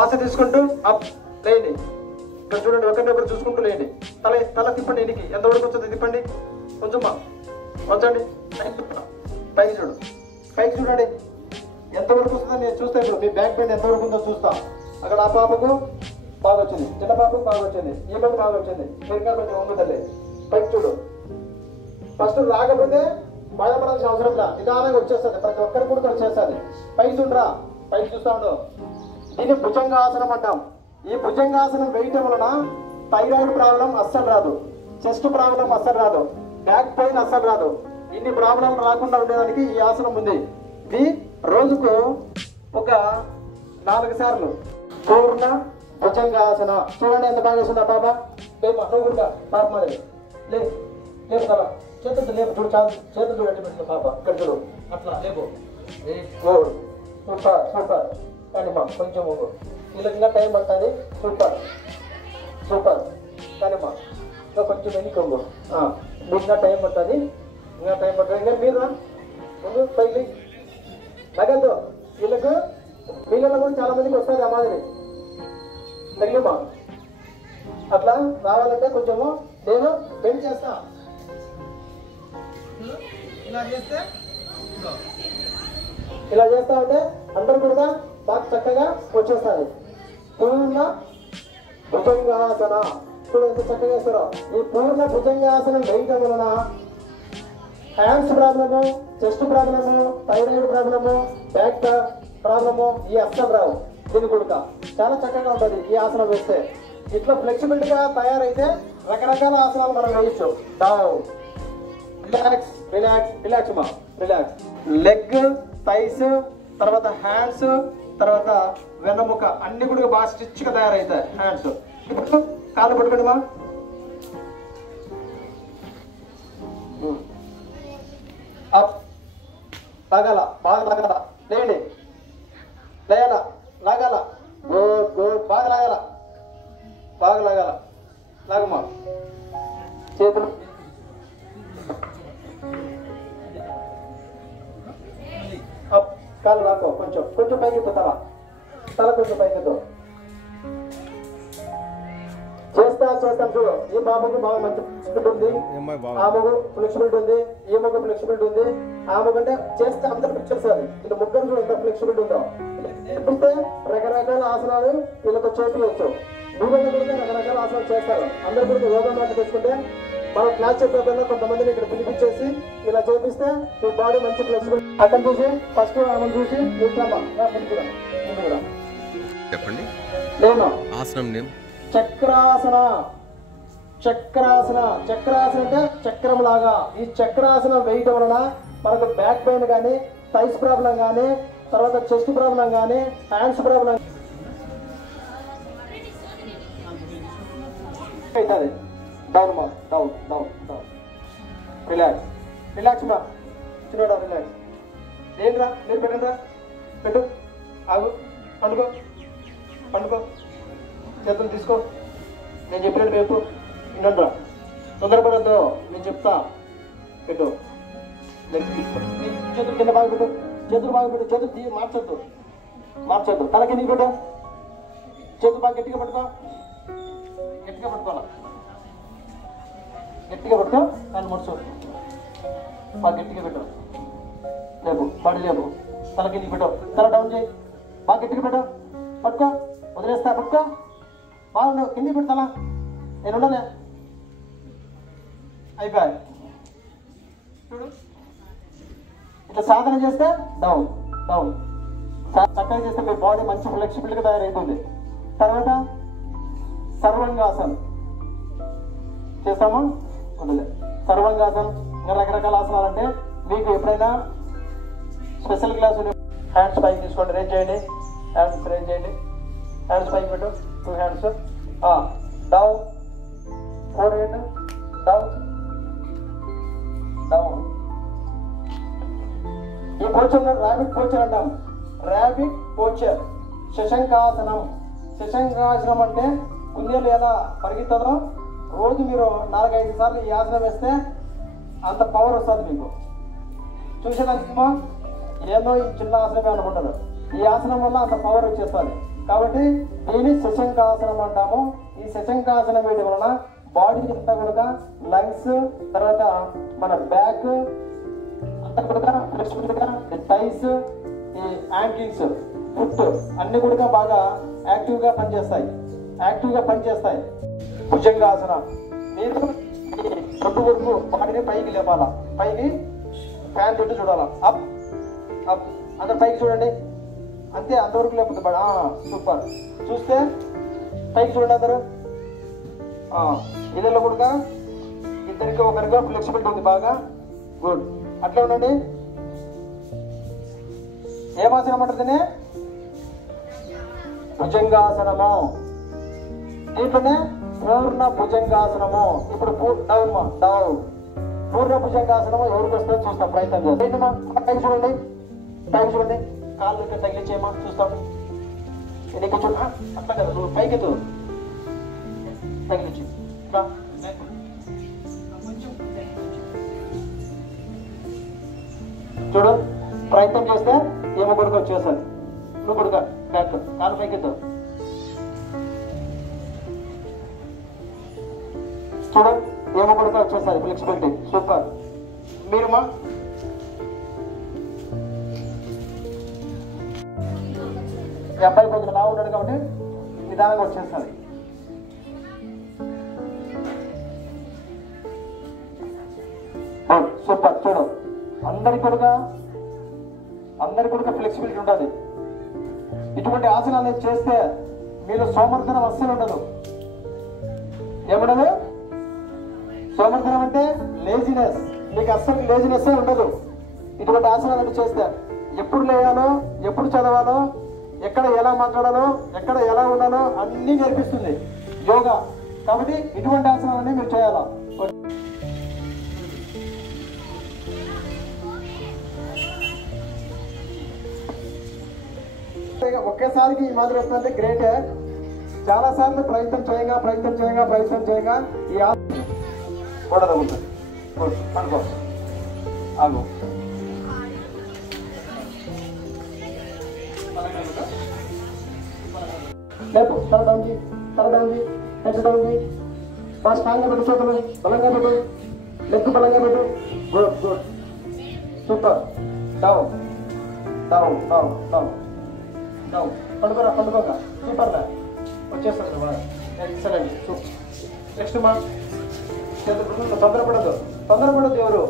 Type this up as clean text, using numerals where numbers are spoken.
శ్వాస తీసుకుంటూ అప్ లేండి. ఇక్కడ చూడండి, ఒకరినొకరు చూసుకుంటూ లేండి. తల తిప్పండి, ఎనికి ఎంతవరకు వస్తుంది తిప్పండి, కొంచెం వచ్చండి. పైకి చూడు, పైకి చూడండి ఎంతవరకు వస్తుందో నేను చూస్తాను. మీ బ్యాక్ పెయిన్ ఎంతవరకు ఉందో చూస్తా. అక్కడ ఆ పాపకు బాగా వచ్చింది, చిన్న పాపకు బాగా వచ్చింది, ఈ పాపకు బాగా వచ్చింది. మీరు కొంచెం ఉంటుందండి. పైకి చూడు. ఫస్ట్ రాకపోతే బాధపడాల్సిన అవసరం రా, నిదానంగా వచ్చేస్తుంది. ప్రతి ఒక్కరికి కూడా వచ్చేస్తుంది. పైకి చూడరా, పైకి చూస్తా ఉండు. దీన్ని భుజంగాసనం అంటాం. ఈ భుజంగాసనం వేయటం వలన థైరాయిడ్ ప్రాబ్లం అస్సలు రాదు, చెస్ట్ ప్రాబ్లం అస్సలు రాదు, బ్యాక్ పెయిన్ అస్సలు రాదు. ఇన్ని ప్రాబ్లం రాకుండా ఉండేదానికి ఈ ఆసనం ఉంది. ఇది రోజుకు ఒక 4 సార్లు పూర్ణ భుజంగాసన. చూడండి ఎంత బాగా వేసిందా పాప. లేపా నువ్వు కూడా పాప మాది లేపు కదా, చేతులు లేపు చూడు, చాలు చేతులు చూడండి పెట్టిన పాప. ఇక్కడ చూడు, అట్లా లేపు. Super super. కానీ మా కొంచెం వీళ్ళకి ఇంకా టైం పడుతుంది. Super super. కానీ మా ఇంకా కొంచెం వెనుకొంగు, మీకు ఇంకా టైం పడుతుంది, ఇంకా టైం పడుతుంది. ఇంకా మీరు ముందు పైకి తగ్గద్దు. వీళ్ళకు వీళ్ళలో కూడా చాలా మందికి వస్తుంది ఆ మాదిరి. తగిలిమా అట్లా రావాలంటే కొంచెము నేను బెండ్ చేస్తా. ఇలా చేస్తా ఉంటే అందరూ కూడా బాగా చక్కగా వచ్చేస్తారు. పూర్ణ భుజంగాసన ఇప్పుడు ఎంత చక్కగా వేస్తారో. ఈ పూర్ణ భుజంగాసనం వేయటం వలన hands problem, chest problem, thyroid problem, back problem ఈ అస్సలు రావు. దీని కూడా చాలా చక్కగా ఉంటుంది ఈ ఆసనం వేస్తే. ఇట్లా ఫ్లెక్సిబిలిటీగా తయారైతే రకరకాల ఆసనాలు మనం వేయచ్చు. డౌన్, రిలాక్స్ రిలాక్స్ రిలాక్స్ మా రిలాక్స్. లెగ్, థైస్, తర్వాత హ్యాండ్స్, తర్వాత వెన్నముక అన్ని కూడా బాగా స్టిచ్గా తయారవుతాయి హ్యాండ్స్. ఇప్పుడు కాళ్ళు పట్టుకోండి మా. అప్ లాగాల, బాగా లాగాల, లేండి లేయాల, లాగాల, గుడ్ గుడ్, బాగా లాగాల, బాగా లాగాల, లాగమ్మా. చేతులు అప్, కాళ్ళు లాక్కో, కొంచెం కొంచెం పైకి తల కొంచెం పైకి చేస్తాను చూడు. ఈ బాబుకి బాగా మంచి ఫ్లెక్సిబిలిటీ ఉంది, ఆ మగ ఫ్లెక్సిబిలిటీ ఉంది, ఈ మగ ఫ్లెక్సిబిలిటీ ఉంది. ఆ మగ అంటే చేస్తే అందరు పిక్చర్సారి వీళ్ళు ముగ్గురు కూడా ఎంత ఫ్లెక్సిబిలిటీ ఉందో. నేర్పిస్తే రకరకాల ఆసనాలు వీళ్ళతో చేపించవచ్చు. భూగంలో కూడా రకరకాల ఆసనాలు చేస్తారు. అందరు కూడా యోగా మాట తెచ్చుకుంటే మనం క్లాస్ చెప్పేదన్నా కొంతమందిని ఇక్కడ పిలిపించేసి ఇలా చేపిస్తే మీ బాడీ మంచి ఫ్లెక్సిబిలిటీ. అక్కడ చూసి ఫస్ట్ ఆమెను చూసి ముందు కూడా చెప్పండి. నేను ఆసనం నేమ్ చక్రాసన. చక్రాసన, చక్రాసన అంటే చక్రం లాగా. ఈ చక్రాసనం వేయటం వలన మనకు బ్యాక్ పెయిన్ కానీ, థైస్ ప్రాబ్లం కానీ, తర్వాత చెస్ట్ ప్రాబ్లం కానీ, హ్యాండ్స్ ప్రాబ్లం అవుతుంది. డౌన్ మా, down down down. Relax relax మా, చిన్నడా రిలాక్స్. ఏంట్రా మీరు పెట్టండి, పెట్టు, ఆగు, పండుకో పండుకో, చేతులు తీసుకో. నేను చెప్పినట్టు రేపు వినండి రా, తొందరపడద్దు, నేను చెప్తా. పెట్టు, చేతులు కింద బాగా పెట్టు, చేతులు బాగా పెట్టు, చేతులు మార్చొద్దు, తలకి నీకు పెట్టు. చేతులు బాగా గట్టిగా పట్టుకో, గట్టిగా పట్టుకోవాలా, గట్టిగా పట్టుకో. దాన్ని ముడుచు, బాగా గట్టిగా పెట్టు. లేపు, బాడీ లేపు, తలకి నీకు పెట్టు. తల డౌన్ చేయి, బాగా గట్టిగా పెట్టు. పట్టుకో, వదిలేస్తా, పట్టుకో, బాగుండు. కిందికి పెడతాలా, నేను ఉండలే. అయిపోయాయి చూడు. ఇట్లా సాధన చేస్తే డౌన్ డౌన్, చక్కగా చేస్తే మీ బాడీ మంచి ఫ్లెక్సిబిలిటీగా తయారైతుంది. తర్వాత సర్వంగాసన్ చేస్తాము, ఉండలే. సర్వంగాసన్ ఇంకా రకరకాల ఆసనాలు అంటే మీకు ఎప్పుడైనా స్పెషల్ క్లాస్ హ్యాండ్స్ పైకి తీసుకోండి, రేంజ్ చేయండి, హ్యాండ్స్ రేంజ్ చేయండి, హ్యాండ్స్ పైకి పెట్టు, 2 hands down, 4 head down down. ఈ పోచర్ ర్యాబిట్ పోచర్ అంటాం. ర్యాబిట్ పోచర్, శశంకాసనం. శశంకాసనం అంటే కుందేలు ఎలా పరిగెత్తదో రోజు మీరు 4-5 సార్లు ఈ ఆసనం వేస్తే అంత పవర్ వస్తుంది మీకు. చూసేదానికి ఏమో ఈ చిన్న ఆసనమే అనుకుంటారు. ఈ ఆసనం వల్ల అంత పవర్ వచ్చేస్తుంది. కాబట్టి దీన్ని శశంకాసనం అంటాము. ఈ శశంకాసనం వేయడం వలన బాడీ అంతా కూడా లంగ్స్, తర్వాత మన బ్యాక్ అంతా కూడా ఫ్లెక్సిబుల్ గా, థైస్, ఈ యాంకిల్స్, ఫుట్ అన్ని కూడా బాగా యాక్టివ్ గా పనిచేస్తాయి. భుజంగాసన మీరు రెండు వరకు బాడీని పైకి లేపాలా, పైకి ఫ్యాన్ తోటి చూడాలా, అప్ అప్ అందరు పైకి చూడండి, అంతే అంతవరకు లేకపోతే బాగా సూపర్. చూస్తే పైకి చూడండి అందరు. ఇళ్ళలో కూడా ఇద్దరికి ఒకరిగా ఫ్లెక్సిబిలిటీ ఉంది బాగా, గుడ్. అట్లా ఉండండి. ఏమాసనం అంటుందని భుజంగాసనము. దీంట్లోనే పూర్ణ భుజంగాసనము. ఇప్పుడు డౌన్ పూర్ణ భుజంగాసనము ఎవరికి వస్తుందో చూస్తాం, ప్రయత్నం చేస్తాం. పైకి చూడండి, కాళ్ళు తగిలించేమా చూస్తాం. నీకు చూడ అట్లా కదా, నువ్వు పైకి తగిలించి చూడు, ప్రయత్నం చేస్తే ఏమో కొడుకు వచ్చేస్తుంది. నువ్వు కొడుక బ్యాక్ కాలు పైకెత్తు. చూడు ఏమో కొడుక వచ్చేస్తుంది, ఫ్లెక్సిబిలిటీ సూపర్. మీరుమా ఈ అబ్బాయి కొంచెం లావు ఉన్నాడు కాబట్టి నిదానంగా వచ్చేస్తుంది. సూపర్. చూడు అందరికి కూడా ఫ్లెక్సిబిలిటీ ఉంటుంది. ఇటువంటి ఆసనాలు చేస్తే మీలో సోమర్థనం అస్సలు ఉండదు. ఏముండదు? సోమర్థనం అంటే లేజినెస్. మీకు అస్సలు లేజినెస్ ఉండదు ఇటువంటి ఆసనాలు చేస్తే. ఎప్పుడు లేయాలో, ఎప్పుడు చదవాలో, ఎక్కడ ఎలా మాట్లాడాలో, ఎక్కడ ఎలా ఉండాలో అన్నీ నేర్పిస్తుంది యోగా. కాబట్టి ఇటువంటి ఆసనాలన్నీ మీరు చేయాలా. ఒకేసారికి ఈ మాదిరి వస్తుందంటే గ్రేట్. చాలా సార్లు ప్రయత్నం చేయగా ఈ కూడా తగ్గుతుంది. అనుకో ఆగు. లేపు, తల డౌన్ హెడ్ డౌన్, బాగా స్ట్రాంగ్గా పెట్టు, చేతులు బలంగా పెట్టు, లెగ్ బలంగా పెట్టు. Good super. డౌన్ పండుకోగా సూపర్ లా వచ్చేస్తుంది బాగా. ఎక్సలెంట్. నెక్స్ట్ మా తొందరపడద్దు ఎవరు